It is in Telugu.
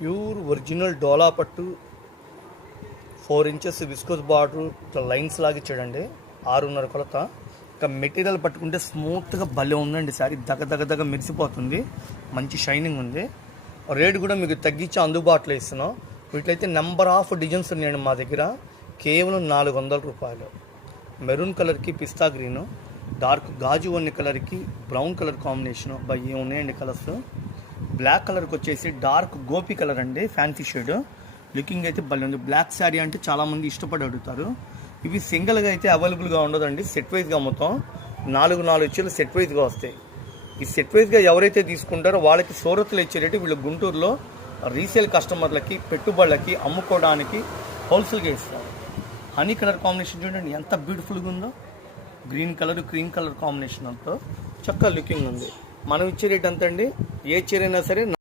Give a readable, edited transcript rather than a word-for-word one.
ప్యూర్ ఒరిజినల్ డోలా పట్టు 4 ఇంచెస్ విస్కోస్ బార్డర్ ఇట్లా లైన్స్ లాగా ఇచ్చాడండి. 6.5 కొలత. ఇంకా మెటీరియల్ పట్టుకుంటే స్మూత్గా భలే ఉందండి. శారీ దగ్గ మెరిసిపోతుంది. మంచి షైనింగ్ ఉంది. రేట్ కూడా మీకు తగ్గించి అందుబాటులో ఇస్తున్నాం. వీటిలో నెంబర్ ఆఫ్ డిజైన్స్ ఉన్నాయండి మా దగ్గర. కేవలం 400 రూపాయలు. మెరూన్ కలర్కి పిస్తా గ్రీను, డార్క్ గాజు వన్ని కలర్కి బ్రౌన్ కలర్ కాంబినేషను ఇవి ఉన్నాయండి కలర్స్. బ్లాక్ కలర్కి వచ్చేసి డార్క్ గోపి కలర్ అండి, ఫ్యాన్సీ షేడ్. లుకింగ్ అయితే భలే ఉంది. బ్లాక్ శారీ అంటే చాలామంది ఇష్టపడి అడుగుతారు. ఇవి సింగిల్గా అయితే అవైలబుల్గా ఉండదండి, సెట్ వైజ్గా అమ్ముతాం. 4 చీరలు సెట్ వైజ్గా వస్తాయి. ఈ సెట్ వైజ్గా ఎవరైతే తీసుకుంటారో వాళ్ళకి సూరత్లో ఇచ్చే రేటు వీళ్ళు గుంటూరులో రీసేల్ కస్టమర్లకి, పెట్టుబడులకి, అమ్ముకోవడానికి హోల్సేల్గా ఇస్తారు. హనీ కలర్ కాంబినేషన్ చూడండి ఎంత బ్యూటిఫుల్గా ఉందో. Green colour, cream colour combination అంతా చక్కగా లుకింగ్ ఉంది. మనం ఇచ్చే రేట్ అంతండి. ఏ చీర అయినా సరే